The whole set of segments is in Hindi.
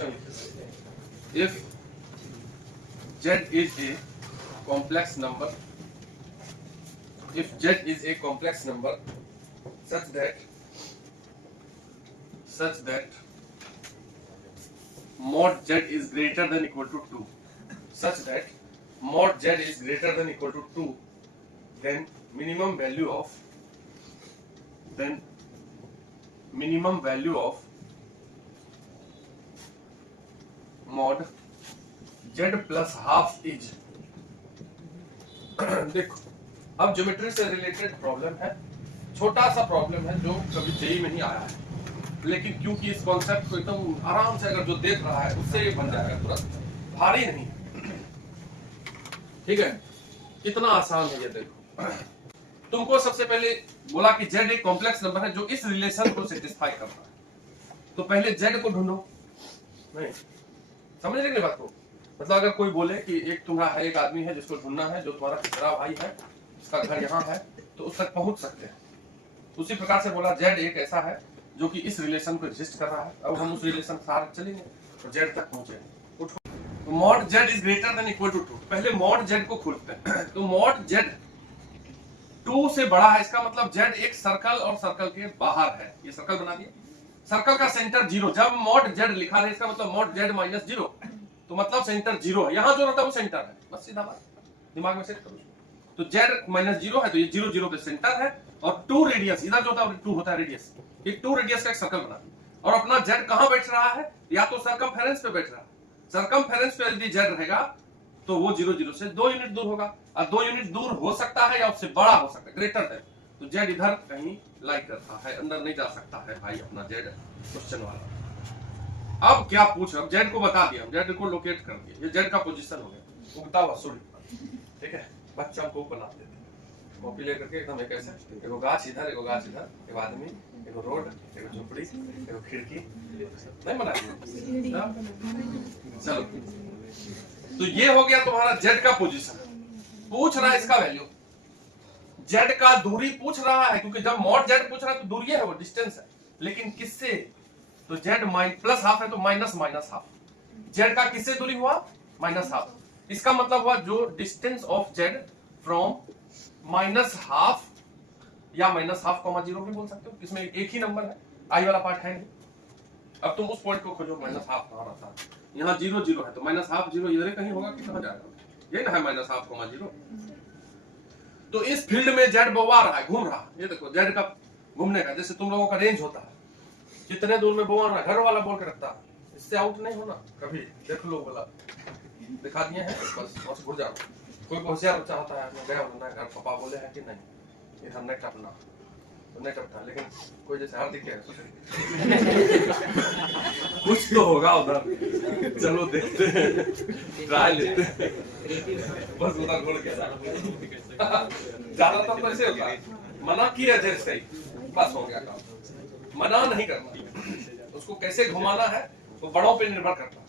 Question if z is a complex number, if z is a complex number such that mod z is greater than equal to 2, such that mod z is greater than equal to 2, then minimum value of mod z plus half is देखो, अब ज्योमेट्री से रिलेटेड प्रॉब्लम है, छोटा सा प्रॉब्लम है जो कभी जेईई में नहीं आया है, लेकिन क्योंकि इस कॉन्सेप्ट को एकदम आराम से अगर जो देख रहा है उससे ये बन जाएगा, तुरंत भारी नहीं। ठीक है, कितना आसान है ये देखो। तुमको सबसे पहले बोला कि z एक कॉम्प्लेक्स नंबर है जो इस रिलेशन को सेटिस्फाई करता है, तो पहले z को ढूंढो। नहीं समझ रहे बात को? मतलब अगर कोई बोले कि एक तुम्हारा एक आदमी है जिसको ढूंढना है, जो तुम्हारा तीसरा भाई है, उसका घर यहाँ है, तो उस तक पहुंच सकते हैं। उसी प्रकार से बोला z एक ऐसा है जो कि इस रिलेशन को एग्जिस्ट कर रहा है। अब हम उस रिलेशन के साथ चलेंगे तो z तक पहुंचेंगे। तो mod z is greater than equal to 2, पहले मॉड z को खोलते हैं। तो मॉड z 2 से बड़ा है, इसका मतलब z एक सर्कल और सर्कल के बाहर है। ये सर्कल बना दिया, सर्कल का सेंटर 0। जब मॉड z लिखा है इसका मतलब मॉड z माइनस 0, तो मतलब सेंटर 0 है। यहाँ जो रहता है वो सेंटर है, बस सीधा बात दिमाग में सेट करो। तो z माइनस 0 है तो ये 0 0 पे सेंटर है, और 2 रेडियस इधर जो होता है 2 होता है रेडियस, ये 2 रेडियस का एक सर्कल बना दिया। और अपना z कहाँ बैठ रहा है? या तो सर्कमफेरेंस पे बैठ रहा है। सर्कमफेरेंस पे यदि z रहेगा तो वो 0 0 से 2 यूनिट दूर होगा, और 2 यूनिट दूर हो सकता है या उससे बड़ा हो सकता है, ग्रेटर देन। तो z इधर कहीं लाई करता है, अंदर नहीं जा सकता है भाई अपना z क्वेश्चन वाला। अब क्या पूछ, अब z को बता दिया, z को लोकेट कर दिया, ये z का पोजीशन हो गया, उगता हुआ सूर्य। ठीक है, बच्चा को बना देते हैं कॉपी लेकर के एकदम एक ऐसे, एगो गाछ इधर, एगो गाछ इधर, एगो आदमी, एगो रोड, एगो झोपड़ी, एगो खिड़की, नहीं बना दिया। चलो, तो ये हो गया तुम्हारा z का पोजीशन। पूछ रहा है इसका वैल्यू, z का दूरी पूछ रहा है, क्योंकि जब मॉड z पूछ रहा है तो दूरी है, वो डिस्टेंस है। लेकिन किससे? तो z प्लस हाफ है तो माइनस माइनस हाफ। z का किससे दूरी हुआ? Minus half. इसका मतलब हुआ जो distance of z from minus half या माइनस हाफ कॉमा 0 भी बोल सकते हो, इसमें एक ही नंबर है, आई वाला पार्ट है नहीं। अब तुम उस पॉइंट को खोजो, माइनस हाफ कहाँ रहता है? यहाँ 0 0 है तो माइनस हाफ 0 इधर कहीं होगा कि कहाँ जाएगा? ये ना है माइनस हाफ कॉमा 0। तो इस फील्ड में z बोवा रहा है, घूम रहा है। ये देखो z का घूमने का, जैसे तुम लोगों का रेंज होता है, कितने दूर में बोवा रहा है, घर वाला बोल के रखता है, इससे आउट नहीं होना कभी। देख लो बोला दिखा दिए हैं, बस घुर जाओ। कोई होशियार बच्चा होता है, गया होना घर, पापा बोले हैं कि नहीं इधर नहीं टपना, तो नहीं टपता। लेकिन कोई जैसे हार्दिक है कुछ तो होगा उधर, चलो देखते हैं, ट्राई लेते हैं, बस उधर घुड़ के ज्यादातर तो ऐसे होता है, मना किया जैसे ही बस हो गया काम। मना नहीं करना, उसको कैसे घुमाना है वो बड़ों पे निर्भर करता है।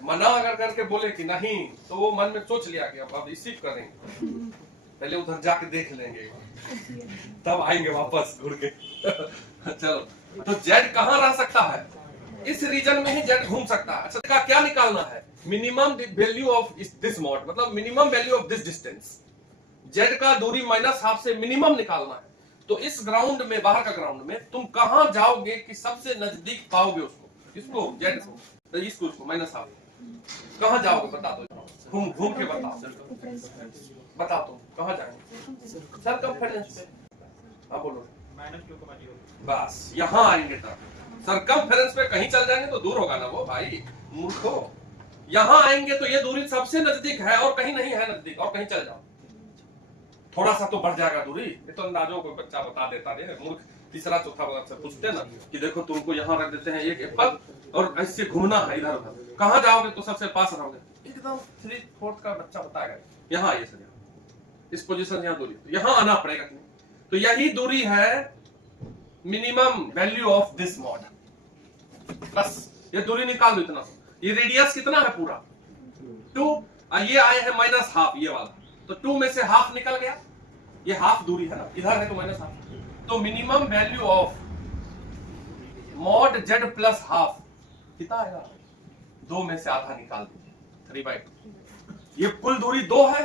मना अगर करके बोले कि नहीं, तो वो मन में सोच लिया कि अब रिसीव करेंगे, पहले उधर जाके देख लेंगे, तब आएंगे वापस घुर के। चलो, तो z कहाँ रह सकता है? इस रीजन में ही z घूम सकता है। अच्छा, का क्या निकालना है? Minimum value of this mod, मतलब minimum value of this distance. z का दूरी माइनस हाफ से मिनिमम निकालना है। तो इस ग्राउंड में, बाहर का ग्राउंड में तुम कहां जाओगे कि सबसे नजदीक पाओगे उसको? इसको z को, तो इसको माइनस हाफ कहां जाओगे? बता दो, घूम घूम के बताओ, बताओ तुम कहां जाओगे? सर्कमफेरेंस पे। अब बोलो बस यहां आएंगे तब। सर्कमफेरेंस पे कहीं चल जाएंगे तो दूर होगा ना वो भाई, मूर्खो। यहां आएंगे तो ये दूरी सबसे नजदीक है और कहीं नहीं है नजदीक, और कहीं चल जाओ थोड़ा सा तो बढ़ जाएगा दूरी। ये तो अंदाजों को बच्चा बता देता है, मूर्ख तीसरा चौथा से पूछते ना कि देखो तुमको यहाँ रख देते हैं एक एप्पल और ऐसे घूमना है इधर उधर, कहाँ जाओगे तो सबसे पास रहोगे? एकदम 3/4 का बच्चा बताएगा, यहाँ आइए सर, इस पोजीशन यहाँ दूरी, तो यहाँ आना पड़ेगा। तो यही दूरी है minimum value of this mod. बस ये दूरी निकाल दो इतना। ये रेडियस कितना है पूरा? 2, ये आए हैं माइनस हाफ, ये वाला, तो 2 में से हाफ निकल गया, ये हाफ दूरी है ना, इधर है तो माइनस हाफ। तो minimum value of mod z plus half कितना आएगा? 2 में से आधा निकाल दीजिए, 3/2। ये कुल दूरी 2 है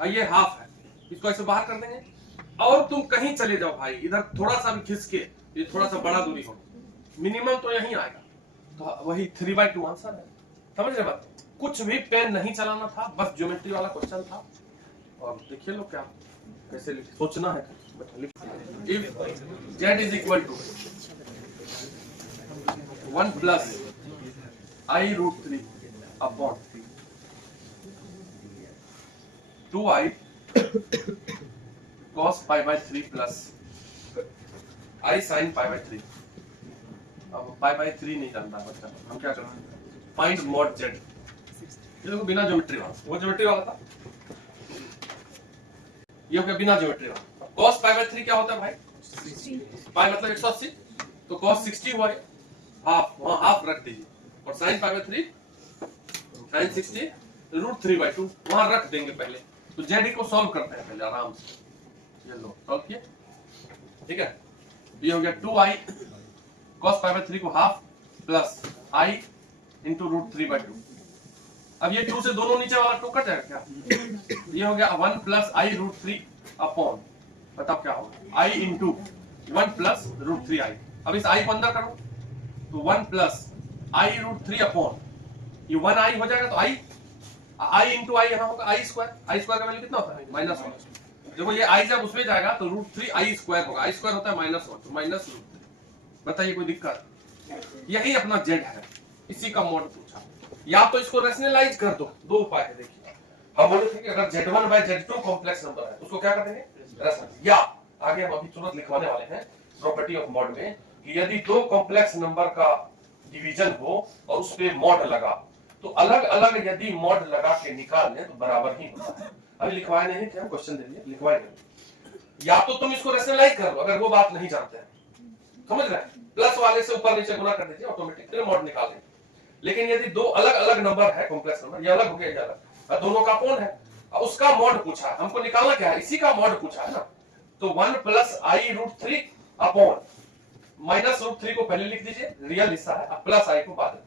और ये हाफ है, इसको ऐसे बाहर कर देंगे। और तुम कहीं चले जाओ भाई, इधर थोड़ा सा भी खिसके, ये थोड़ा सा बड़ा दूरी हो, मिनिमम तो यही आएगा, तो वही 3/2 आंसर है। समझ रहे बात? कुछ भी पेन नहीं चलाना था, बस ज्योमेट्री वाला क्वेश्चन था। और देखिए लो क्या कैसे सोचना है। If z is equal to 1 plus i√3 upon 2i cos π/3 plus i sin π/3। अब π/3 नहीं जानता बच्चा, हम क्या करना है, फाइंड मॉड z। ये देखो बिना ज्योमेट्री वाला, वो ज्योमेट्री वाला था, ये हो गया बिना ज्योमेट्री वाला। cos π/3 क्या होता है भाई, पाई मतलब 180, तो cos 60 हुआ, हाफ, वहां हाफ रख दीजिए, और sin π/3 sin 60 √3/2 वहां रख देंगे पहले। तो जेड को सॉल्व करते हैं पहले आराम से, ये लो सॉल्व किए, ठीक है। ये हो गया 2i cos π/3 को हाफ प्लस i इंटू √3/2। अब ये 2 से दोनों नीचे वाला 2 कट जाएगा क्या, ये हो गया 1 प्लस i√3 अपॉन, बताओ क्या होगा, i इंटू 1 प्लस √3i। अब इस i को अंदर करो, तो 1 प्लस i√3 अपॉन, ये 1i हो जाएगा, तो i इंटू i यहाँ होगा i स्क्वायर। i स्क्वायर का वैल्यू कितना होता है, -1। देखो ये i जब उसमें जाएगा तो √3i स्क्वायर होगा, i स्क्वायर होता है -1, तो -√3। बताइए कोई दिक्कत? यही अपना z है, इसी का मॉड पूछा। या तो इसको रेशनलाइज कर दो, दो उपाय है देखिए। हम बोले थे कि अगर z1/z2 कॉम्प्लेक्स नंबर है उसको क्या कर देंगे, रेशनलाइज। या आगे हम अभी तुरंत लिखवाने वाले हैं प्रॉपर्टी ऑफ मॉड में कि यदि दो कॉम्प्लेक्स नंबर का डिवीजन हो और उस पे मॉड लगा, तो अलग अलग यदि मॉड लगा के निकाल लें तो बराबर ही होता है। अभी लिखवाए नहीं थे, क्वेश्चन दे दिए, लिखवाए नहीं। या तो तुम इसको रेशनलाइज कर लो अगर वो बात नहीं जानते हैं, समझ रहे हैं, प्लस वाले से ऊपर नीचे गुना कर दीजिए, ऑटोमेटिक फिर मॉड निकाल देंगे। लेकिन यदि दो अलग अलग नंबर है कॉम्प्लेक्स नंबर, ये अलग हो गया, ये अलग, दोनों का कौन है, उसका मॉड पूछा है हमको, निकालना क्या है, इसी का मॉड पूछा है ना। तो 1 प्लस i√3 अपॉन -√3 को पहले लिख दीजिए, रियल हिस्सा है, प्लस i को बाद में,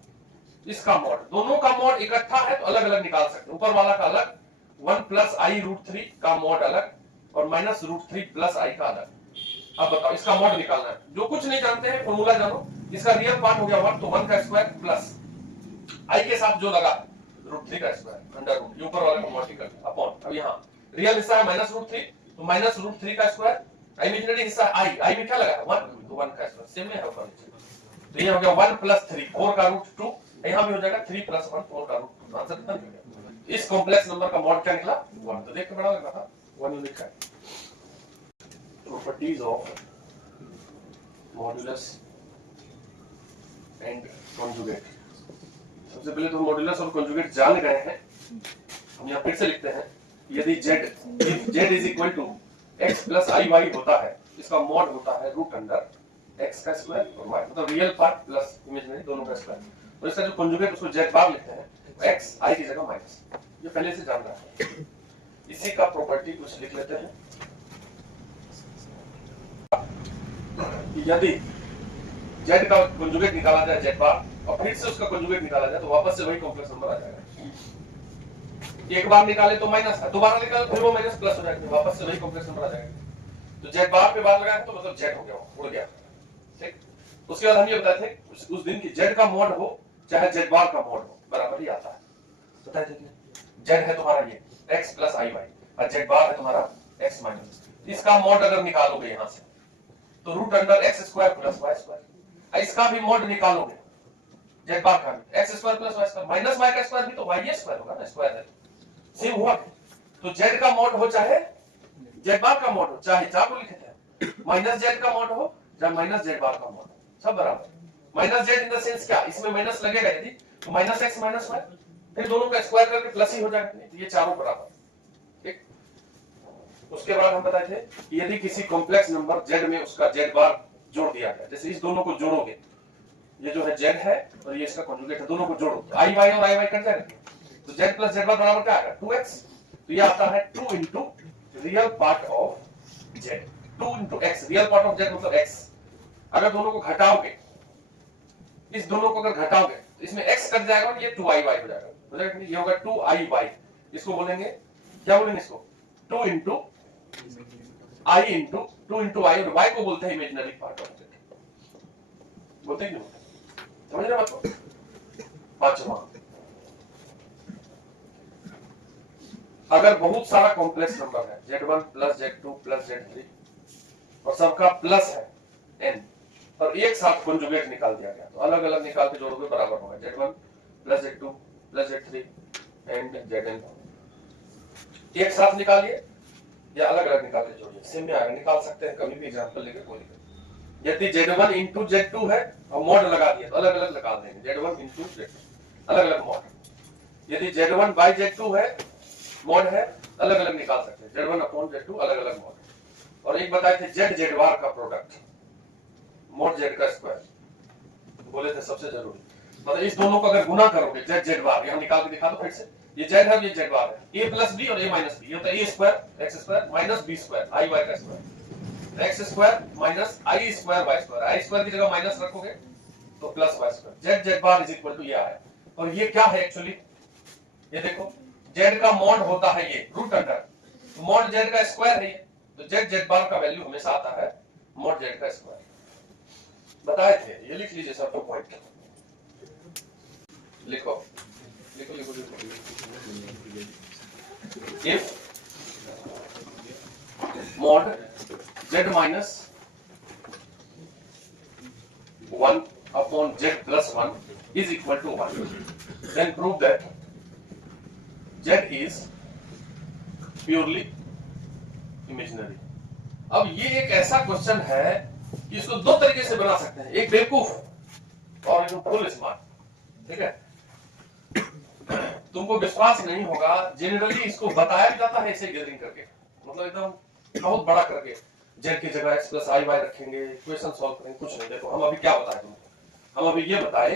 इसका मॉड। दोनों का मॉड इकट्ठा है तो अलग अलग निकाल सकते हैं, ऊपर वाला का अलग, 1 प्लस i√3 का मॉड अलग, और -√3 प्लस i का अलग। अब बताओ इसका मॉड निकालना है, जो कुछ नहीं जानते हैं फॉर्मूला जानो। इसका रियल पार्ट हो गया 1, तो 1 का स्क्वायर प्लस i के साथ जो लगा √3 का स्क्वायर अंडर रूट, ये ऊपर वाला का मल्टीपल अपॉन, अब यहाँ रियल हिस्सा है -√3, तो -√3 का स्क्वायर, इमेजिनरी हिस्सा i में क्या लगा है 1, तो 1 का स्क्वायर सेम है ऊपर नीचे। तो ये हो गया 1 प्लस 3, 4 का √2, यहाँ भी हो जाएगा 3 प्लस 1, 4 का √2, आंसर कितना निकलेगा। इस कॉम्प्लेक्स नंबर का मॉड क्या निकला 1, तो देख के बड़ा लग रहा था 1 यूनिट का। Properties of modulus and conjugate. सबसे पहले तो मॉड्यूलस और कॉन्जुगेट जान गए हैं, हम यहाँ फिर से लिखते हैं, यदि z is equal to x plus i y होता है, इसका मॉड होता है √अंडर x का स्क्वायर और y, मतलब रियल पार्ट प्लस इमेजिनरी दोनों का स्क्वायर, और इसका जो कॉन्जुगेट उसको z बार लिखते हैं, x i की जगह माइनस, ये पहले से जान रहा है। इसी का प्रॉपर्टी कुछ लिख लेते हैं, यदि z का कॉन्जुगेट निकाला जाए z बार और फिर से उसका कॉन्जुगेट निकाला जाए तो वापस से वही कॉम्प्लेक्स नंबर आ जाएगा। एक बार निकाले तो माइनस है, दोबारा निकाले फिर वो माइनस प्लस हो जाएगा, वापस से वही कॉम्प्लेक्स नंबर आ जाएगा। तो z बार पे बार लगाया तो मतलब z हो गया, उड़ गया, ठीक। उसके बाद हम ये बताए थे उस दिन की z का मॉड हो चाहे z बार का मॉड हो बराबर ही आता है, बताए थे। z है तुम्हारा ये x प्लस i y और z बार है तुम्हारा x माइनस, इसका मॉड अगर निकालोगे यहाँ से तो √x² प्लस y², इसका भी मॉड निकालोगे z बार का भी x² plus y² minus y का स्क्वायर भी तो y² होगा ना, स्क्वायर है सेम हुआ। तो z का मॉड हो चाहे z बार का मॉड हो, चाहे चाकू लिखे थे माइनस z का मॉड हो चाहे माइनस z बार का मॉड हो, सब बराबर। Minus z in the sense क्या, इसमें माइनस लगेगा यदि तो -x - y, फिर दोनों का स्क्वायर करके प्लस ही हो जाएगा, तो ये चारों बराबर, ठीक। उसके बाद हम बताए थे कि यदि किसी कॉम्प्लेक्स नंबर z में उसका z बार जोड़ दिया जाए, जैसे इस दोनों को जोड़ोगे, ये जो है z है और ये इसका कॉन्जुगेट है, दोनों को जोड़ो तो i y और i y कट जाएगा, तो z प्लस z बार बराबर क्या आएगा 2x, तो ये आता है 2 into real part of z, 2 into x, real part of z मतलब x। अगर दोनों को घटाओगे, इस दोनों को अगर घटाओगे इसमें x कट जाएगा और ये 2i y हो जाएगा, ये होगा 2i y। इसको बोलेंगे क्या बोलेंगे इसको 2 into i into 2 into i, और y को बोलते हैं इमेजिनरी पार्ट ऑफ जेड। बोलते हैं क्यों, समझ रहे बात को? पांचवा, अगर बहुत सारा कॉम्प्लेक्स नंबर है z1 plus z2 plus z3 और सबका प्लस है n, और एक साथ कंजुगेट निकाल दिया गया, तो अलग अलग निकाल के जोड़ोगे बराबर होगा z1 plus z2 plus z3 and zn। एक साथ निकालिए या अलग अलग निकाल के जोड़िए, सेम में आगे निकाल सकते हैं, कभी भी एग्जांपल लेके कोई नहीं। यदि z1 इंटू z2 है और मॉड लगा दिया तो अलग अलग निकाल देंगे, z1 इंटू z2 अलग अलग मॉड। यदि z1 बाई z2 है मॉड है, अलग अलग निकाल सकते हैं, z1 अपॉन z2 अलग अलग मॉड। और एक बताए थे z z बार का प्रोडक्ट मॉड z का स्क्वायर, बोले थे सबसे जरूरी, मतलब इस दोनों को अगर गुना करोगे z z बार, यहां निकाल के दिखा दो फिर से, ये z है ये z बार है, a प्लस b और a माइनस b, ये होता है a square x square minus b square i y का square, x square minus i square y square, i square की जगह माइनस रखोगे तो plus y square, z z bar is equal to ये आया। और ये क्या है एक्चुअली, ये देखो z का मॉड होता है ये रूट अंडर, मॉड z का स्क्वायर है, तो z z बार का वैल्यू हमेशा आता है मॉड z का स्क्वायर। बताए थे, ये लिख लीजिए सब पॉइंट, लिखो लिखो लिखो लिखो। If mod z minus 1 upon z plus 1 is equal to 1, then prove that z is purely imaginary। अब ये एक ऐसा क्वेश्चन है कि इसको दो तरीके से बना सकते हैं, एक बेवकूफ और एक फुल स्मार्ट। ठीक है, तुमको विश्वास नहीं होगा, जनरली इसको बताया जाता है ऐसे गैदरिंग करके, मतलब एकदम बहुत बड़ा करके, z की जगह x प्लस i y रखेंगे, इक्वेशन सॉल्व करेंगे, कुछ नहीं। देखो हम अभी क्या बताए तुमको, हम अभी ये बताए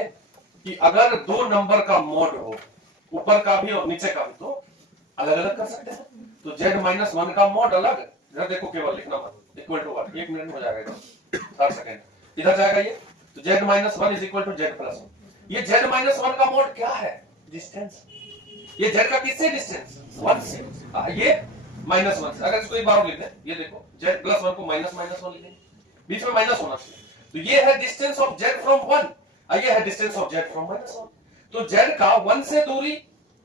कि अगर दो नंबर का मॉड हो, ऊपर का भी और नीचे का भी, तो अलग अलग कर सकते हैं। तो z माइनस 1 का मॉड अलग, इधर देखो केवल लिखना मत, इक्वल टू 1, 1 मिनट में हो जाएगा, 60 सेकंड, इधर जाएगा ये, तो z minus 1 is equal to z plus 1। ये z माइनस 1 का मॉड क्या है, डिस्टेंस, ये z का किससे डिस्टेंस 1 से, ये माइनस 1 से। अगर इसको एक बार और लिख दें, ये देखो z प्लस 1 को माइनस माइनस 1 लिखेंगे, बीच में माइनस होना चाहिए, तो ये है डिस्टेंस ऑफ z फ्रॉम 1, ये है distance of z from minus 1। तो z का 1 से दूरी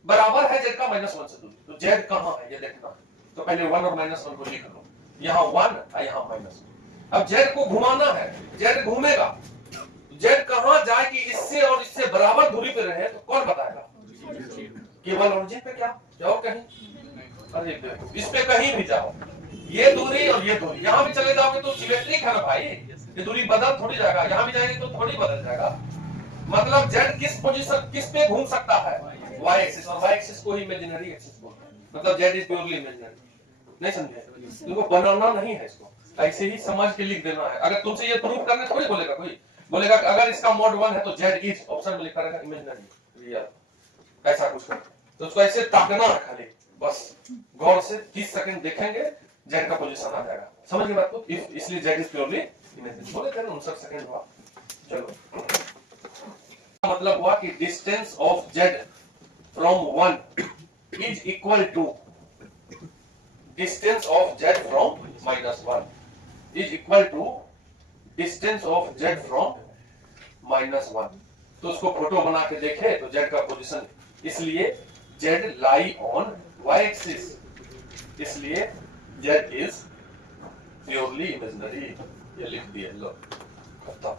बराबर है z का माइनस 1 से दूरी, तो z कहां है ये देखना है, तो पहले 1 और माइनस 1 को लिख लो, यहां 1 यहाँ माइनस 1। अब z को घुमाना है, z घूमेगा, z कहां जाए कि इससे और इससे बराबर दूरी पे रहे, तो कौन बताएगा, केवल ओरिजिन पे, क्या और कहीं, अरे देखो इस पे कहीं भी जाओ, ये दूरी और ये दूरी, यहां भी चले जाओगे तो सिमेट्रिक है ना भाई, ये दूरी बदल थोड़ी जाएगा, यहां भी जाएंगे तो थोड़ी बदल जाएगा। मतलब z किस पोजीशन, किस पे घूम सकता है, y एक्सिस, और y एक्सिस को ही इमेजिनरी एक्सिस बोलते हैं, मतलब z इज प्योरली इमेजिनरी। नहीं समझे, तुमको बनाना नहीं है, इसको ऐसे ही समझ के लिख देना है। अगर तुमसे ये प्रूव करने थोड़ी बोलेगा कोई, बोलेगा अगर इसका मॉड 1 है तो z इज ऑप्शन में लिखा रहेगा इमेजिनरी रियल, ऐसा कुछ करके, तो उसको ऐसे ताकना है खाली, बस गौर से 30 सेकंड देखेंगे, z का पोजीशन आ जाएगा, समझ गए बात को, इसलिए z इज प्योरली इमेजिनरी। बोले थे 59 सेकंड हुआ, चलो मतलब हुआ कि distance of z from 1 is equal to distance of z from minus 1 is equal to distance of z from minus 1। तो उसको फोटो बना के देखे तो z का पोजीशन, इसलिए z lie on y axis, इसलिए z इज प्योरली इमेजिनरी, ये लिख दिए लो, खत्म।